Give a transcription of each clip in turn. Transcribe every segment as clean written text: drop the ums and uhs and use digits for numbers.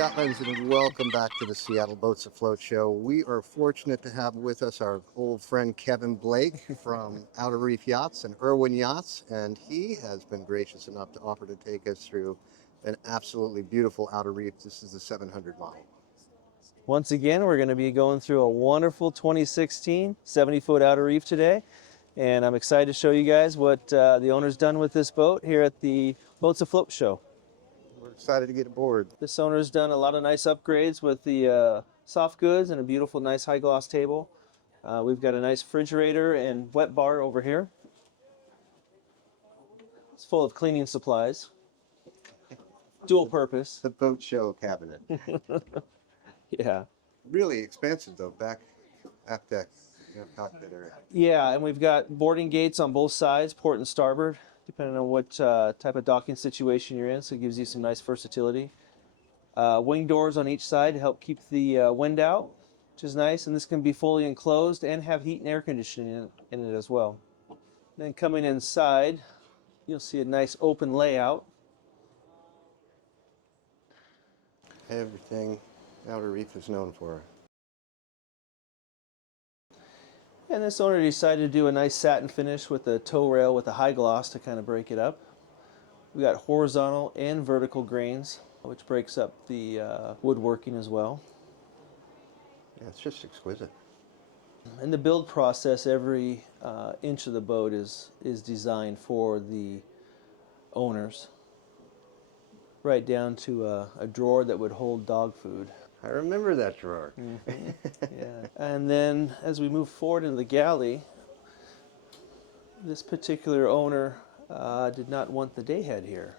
YachtLens, and welcome back to the Seattle Boats Afloat Show. We are fortunate to have with us our old friend Kevin Blake from Outer Reef Yachts and Irwin Yachts, and he has been gracious enough to offer to take us through an absolutely beautiful Outer Reef. This is the 700 model. Once again, we're going to be going through a wonderful 2016 70-foot Outer Reef today, and I'm excited to show you guys what the owner's done with this boat here at the Boats Afloat Show. We're excited to get aboard. This owner's done a lot of nice upgrades with the soft goods and a beautiful, nice high gloss table. We've got a nice refrigerator and wet bar over here. It's full of cleaning supplies. Dual purpose. The boat show cabinet. Yeah. Really expansive though, back aft deck, cockpit area. Yeah, and we've got boarding gates on both sides, port and starboard, depending on what type of docking situation you're in, so it gives you some nice versatility. Wing doors on each side to help keep the wind out, which is nice, and this can be fully enclosed and have heat and air conditioning in it as well. Then coming inside, you'll see a nice open layout. Everything Outer Reef is known for. And this owner decided to do a nice satin finish with a tow rail with a high gloss to kind of break it up. We got horizontal and vertical grains, which breaks up the woodworking as well. Yeah, it's just exquisite. In the build process, every inch of the boat is designed for the owners, right down to a drawer that would hold dog food. I remember that drawer. Mm-hmm. Yeah. And then as we move forward into the galley, this particular owner did not want the day head here.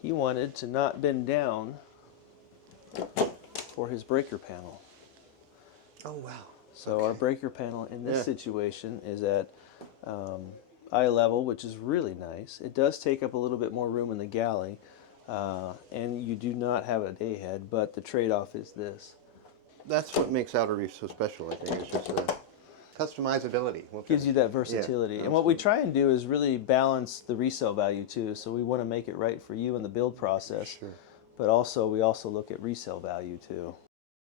He wanted to not bend down for his breaker panel. Oh, wow. So Okay. our breaker panel in this situation is at eye level, which is really nice. It does take up a little bit more room in the galley, and you do not have a day head, but the trade-off is this. That's what makes Outer Reef so special, I think. It's just the customizability. Gives you that versatility. Yeah, and what we try and do is really balance the resale value too. So we want to make it right for you in the build process. Sure. But also we also look at resale value too.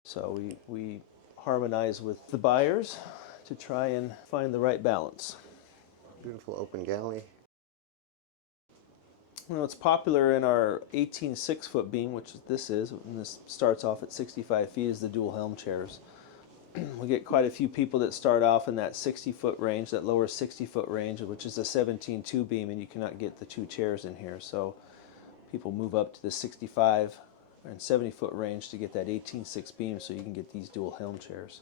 So we harmonize with the buyers to try and find the right balance. Beautiful open galley. You know, it's popular in our 18 6-foot beam, which this is, and this starts off at 65 feet, is the dual helm chairs. We get quite a few people that start off in that 60-foot range, that lower 60-foot range, which is a 17-2 beam, and you cannot get the two chairs in here. So people move up to the 65 and 70-foot range to get that 18-6 beam, so you can get these dual helm chairs.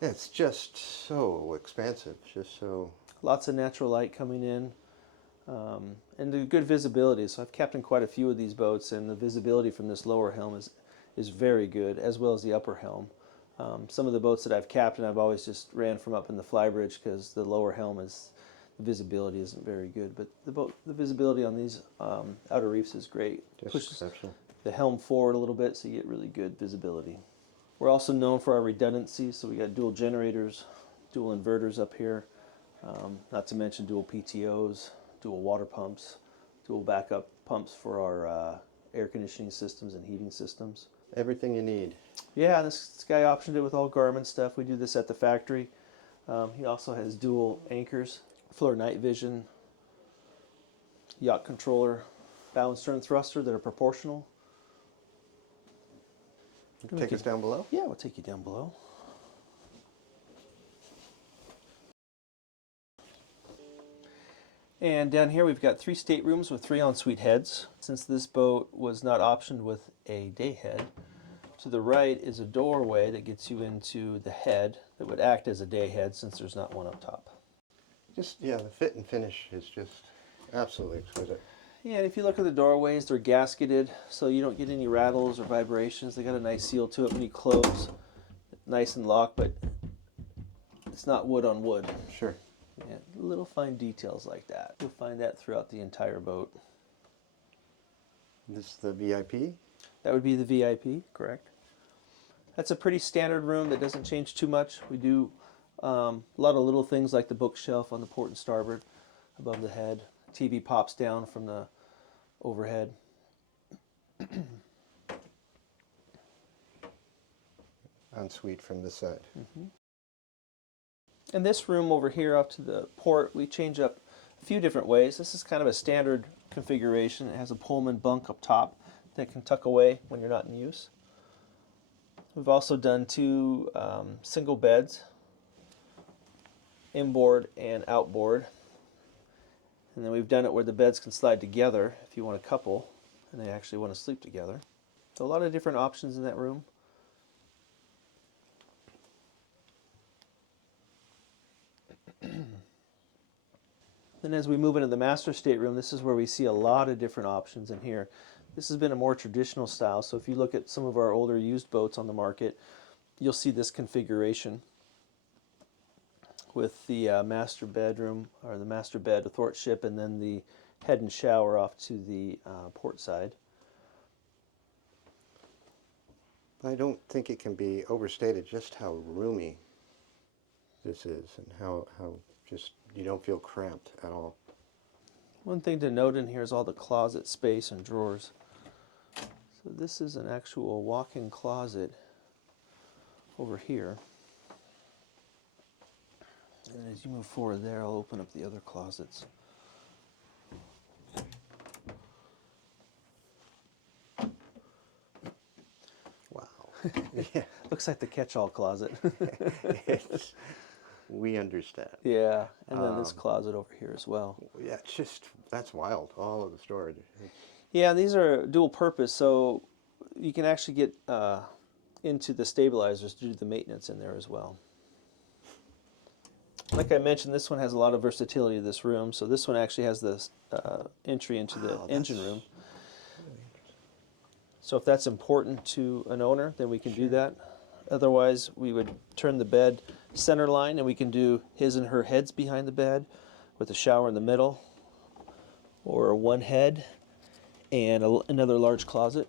Yeah, it's just so expansive, just so... Lots of natural light coming in, and the good visibility. So I've captained quite a few of these boats, and the visibility from this lower helm is very good, as well as the upper helm. Some of the boats that I've captained, I've always just ran from up in the Flybridge because the lower helm the visibility isn't very good. But the visibility on these Outer Reefs is great. Pushes the helm forward a little bit so you get really good visibility. We're also known for our redundancy, so we got dual generators, dual inverters up here, not to mention dual PTOs, dual water pumps, dual backup pumps for our air conditioning systems and heating systems. Everything you need. Yeah, this guy optioned it with all Garmin stuff. We do this at the factory. He also has dual anchors, floor night vision, yacht controller, bow and stern thruster that are proportional. Take us down below? Yeah, we'll take you down below. And down here we've got 3 staterooms with 3 ensuite heads. Since this boat was not optioned with a day head, to the right is a doorway that gets you into the head that would act as a day head since there's not one up top. Just, yeah, the fit and finish is just absolutely exquisite. Yeah, and if you look at the doorways, they're gasketed, so you don't get any rattles or vibrations. They got a nice seal to it when you close. Nice and locked, but it's not wood on wood. Sure. Yeah, little fine details like that. You'll find that throughout the entire boat. This is the VIP? That would be the VIP, correct. That's a pretty standard room that doesn't change too much. We do a lot of little things like the bookshelf on the port and starboard above the head. TV pops down from the overhead. ensuite from this side. And this room over here off to the port, we change up a few different ways. This is kind of a standard configuration. It has a Pullman bunk up top that can tuck away when you're not in use. We've also done two single beds, inboard and outboard. And then we've done it where the beds can slide together if you want a couple and they actually want to sleep together. So a lot of different options in that room. Then as we move into the master stateroom, this is where we see a lot of different options in here. This has been a more traditional style, so if you look at some of our older used boats on the market, you'll see this configuration with the master bedroom, or the master bed athwartship, and then the head and shower off to the port side. I don't think it can be overstated just how roomy this is and how just you don't feel cramped at all. One thing to note in here is all the closet space and drawers. So this is an actual walk-in closet over here. And as you move forward there, I'll open up the other closets. Wow. Yeah. Looks like the catch-all closet. We understand. Yeah, and then this closet over here as well. Yeah, it's just, that's wild, all of the storage. Yeah, these are dual purpose, so you can actually get into the stabilizers to do the maintenance in there as well. Like I mentioned, this one has a lot of versatility to this room, so this one actually has this entry into the engine room. So if that's important to an owner, then we can do that. Otherwise, we would turn the bed center line, and we can do his and her heads behind the bed with a shower in the middle, or one head and another large closet.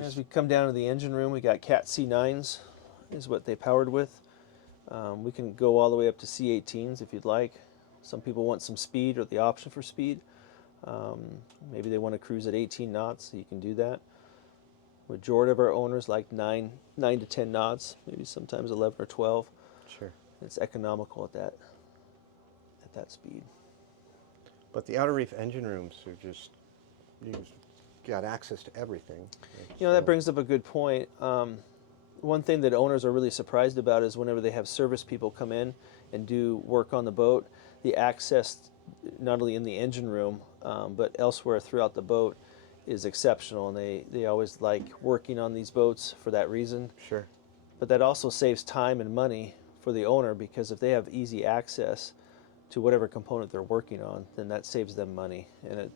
As we come down to the engine room, we got Cat C9s is what they powered with. We can go all the way up to C18s if you'd like. Some people want some speed or the option for speed. Maybe they want to cruise at 18 knots, so you can do that. Majority of our owners like 9 to 10 knots, maybe sometimes 11 or 12. Sure. It's economical at that speed. But the Outer Reef engine rooms are just, you've got access to everything. You know, that brings up a good point. One thing that owners are really surprised about is whenever they have service people come in and do work on the boat, the access, not only in the engine room, but elsewhere throughout the boat, is exceptional, and they always like working on these boats for that reason. Sure. But that also saves time and money for the owner, because if they have easy access to whatever component they're working on, then that saves them money. And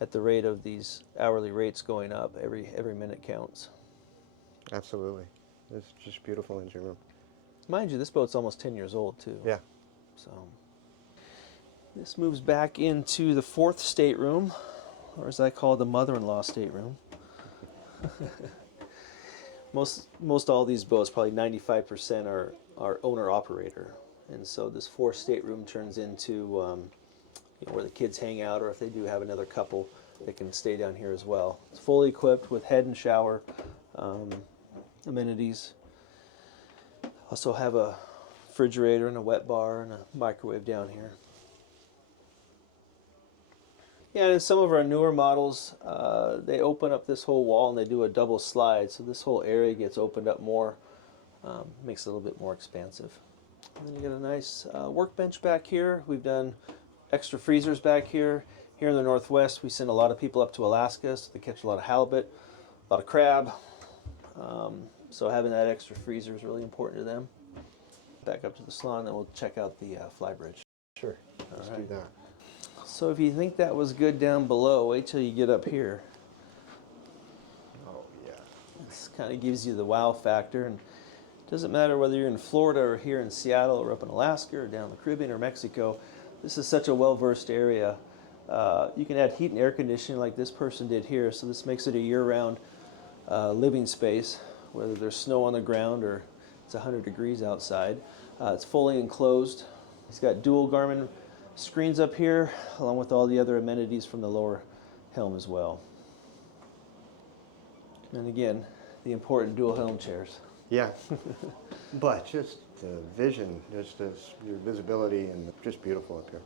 at the rate of these hourly rates going up, every minute counts. Absolutely. It's just beautiful engine room. Mind you, this boat's almost 10 years old too. Yeah. So this moves back into the fourth stateroom, or as I call it, the mother-in-law stateroom. Most all these boats, probably 95%, are owner-operator. And so this fourth stateroom turns into you know, where the kids hang out, or if they do have another couple, they can stay down here as well. It's fully equipped with head and shower amenities. Also have a refrigerator and a wet bar and a microwave down here. Yeah, and in some of our newer models, they open up this whole wall and they do a double slide, so this whole area gets opened up more, makes it a little bit more expansive. And then you get a nice workbench back here. We've done extra freezers back here. Here in the Northwest, we send a lot of people up to Alaska, so they catch a lot of halibut, a lot of crab. So having that extra freezer is really important to them. Back up to the Salon, then we'll check out the Flybridge. Sure. Let's do that. So if you think that was good down below, wait till you get up here. Oh, yeah. This kind of gives you the wow factor. And it doesn't matter whether you're in Florida or here in Seattle or up in Alaska or down in the Caribbean or Mexico. This is such a well-versed area. You can add heat and air conditioning like this person did here, so this makes it a year-round living space, whether there's snow on the ground or it's 100 degrees outside. It's fully enclosed. It's got dual Garmin screens up here, along with all the other amenities from the lower helm as well. And again, the important dual helm chairs. Yeah. But just the vision, just this, your visibility, and just beautiful up here.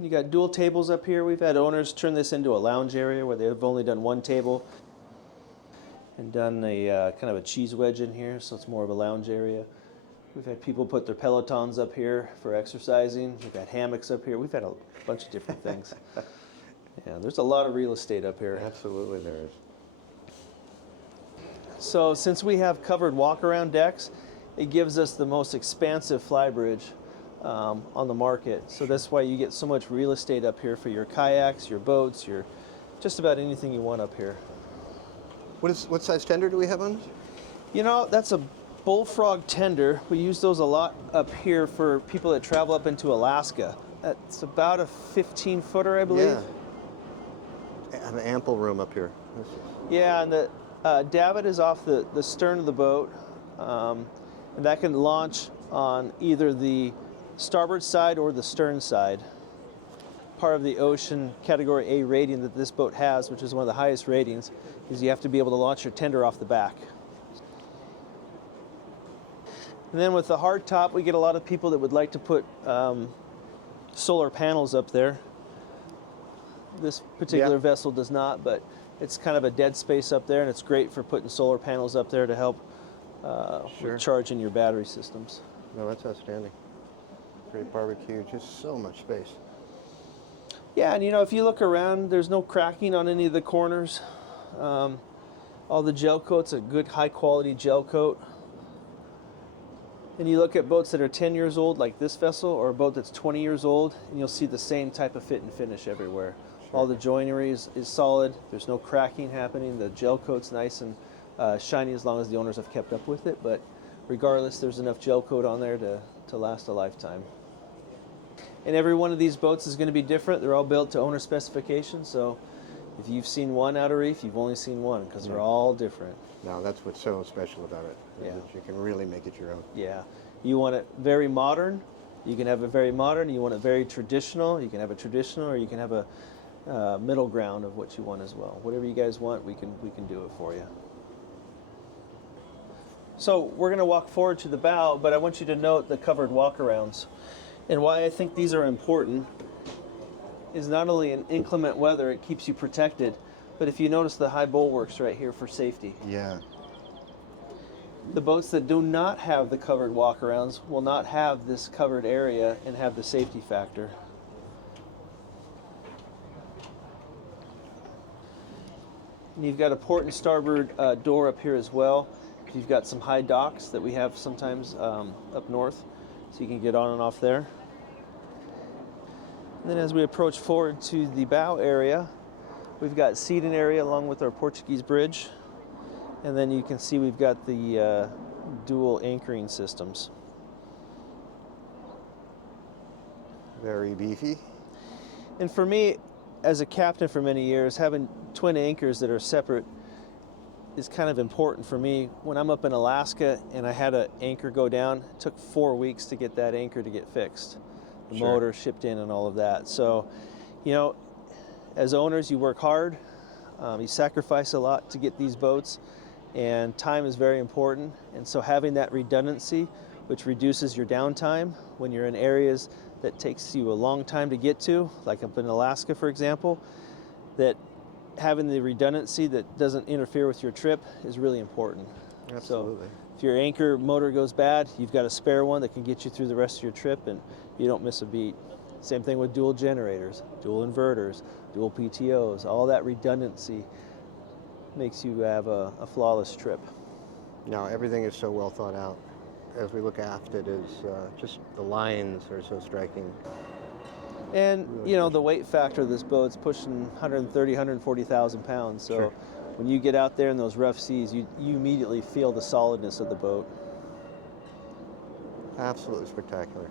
You got dual tables up here. We've had owners turn this into a lounge area where they've only done one table and done a kind of a cheese wedge in here, so it's more of a lounge area. We've had people put their Pelotons up here for exercising. We've had hammocks up here. We've had a bunch of different things. Yeah, there's a lot of real estate up here. Absolutely there is. So since we have covered walk-around decks, it gives us the most expansive flybridge on the market. So that's why you get so much real estate up here for your kayaks, your boats, your just about anything you want up here. What size tender do we have on? You know, that's a bullfrog tender. We use those a lot up here for people that travel up into Alaska. That's about a 15-footer, I believe. Yeah. An ample room up here. Yeah, and the Davit is off the stern of the boat, and that can launch on either the starboard side or the stern side. Part of the ocean category A rating that this boat has, which is one of the highest ratings, is you have to be able to launch your tender off the back. And then with the hard top, we get a lot of people that would like to put solar panels up there. This particular vessel does not, but it's kind of a dead space up there, and it's great for putting solar panels up there to help with charging your battery systems. No, that's outstanding. Great barbecue, just so much space. Yeah, and you know, if you look around, there's no cracking on any of the corners. All the gel coat's a good high quality gel coat. And you look at boats that are 10 years old, like this vessel, or a boat that's 20 years old, and you'll see the same type of fit and finish everywhere. Sure. All the joinery is solid. There's no cracking happening. The gel coat's nice and shiny as long as the owners have kept up with it. But regardless, there's enough gel coat on there to last a lifetime. And every one of these boats is going to be different. They're all built to owner specifications. So if you've seen one Outer Reef, you've only seen one, because they're all different. No, that's what's so special about it. Yeah. That you can really make it your own. Yeah. You want it very modern, you can have it very modern. You want it very traditional, you can have a traditional, or you can have a middle ground of what you want as well. Whatever you guys want, we can do it for you. So we're going to walk forward to the bow, but I want you to note the covered walkarounds. And why I think these are important is not only in inclement weather, it keeps you protected, but if you notice the high bulwarks right here for safety. Yeah. The boats that do not have the covered walkarounds will not have this covered area and have the safety factor. And you've got a port and starboard door up here as well. You've got some high docks that we have sometimes up north, so you can get on and off there. And then as we approach forward to the bow area, we've got seating area along with our Portuguese bridge. And then you can see we've got the dual anchoring systems. Very beefy. And for me, as a captain for many years, having twin anchors that are separate is kind of important for me. When I'm up in Alaska and I had an anchor go down, it took 4 weeks to get that anchor to get fixed. The motor shipped in and all of that. So, you know, as owners, you work hard, you sacrifice a lot to get these boats, and time is very important. And so having that redundancy, which reduces your downtime when you're in areas that takes you a long time to get to, like up in Alaska, for example, that having the redundancy that doesn't interfere with your trip is really important. Absolutely. So if your anchor motor goes bad, you've got a spare one that can get you through the rest of your trip and you don't miss a beat. Same thing with dual generators, dual inverters, dual PTOs. All that redundancy makes you have a flawless trip. Now, everything is so well thought out. As we look aft, it is just the lines are so striking. And, you know, the weight factor of this boat's pushing 130, 140,000 pounds. So when you get out there in those rough seas, you immediately feel the solidness of the boat. Absolutely spectacular.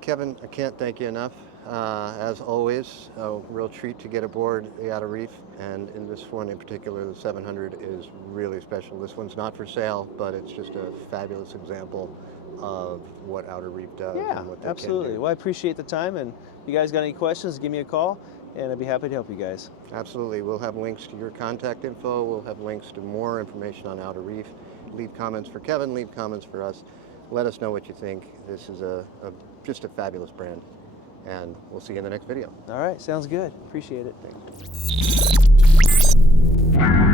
Kevin, I can't thank you enough. As always, a real treat to get aboard the Outer Reef, and in this one in particular, the 700 is really special. This one's not for sale, but it's just a fabulous example of what Outer Reef does. Yeah, and what they absolutely. can do. Well, I appreciate the time, and if you guys got any questions, give me a call, and I'd be happy to help you guys. Absolutely. We'll have links to your contact info. We'll have links to more information on Outer Reef. Leave comments for Kevin, leave comments for us. Let us know what you think. This is just a fabulous brand. And we'll see you in the next video. All right, sounds good. Appreciate it. Thanks.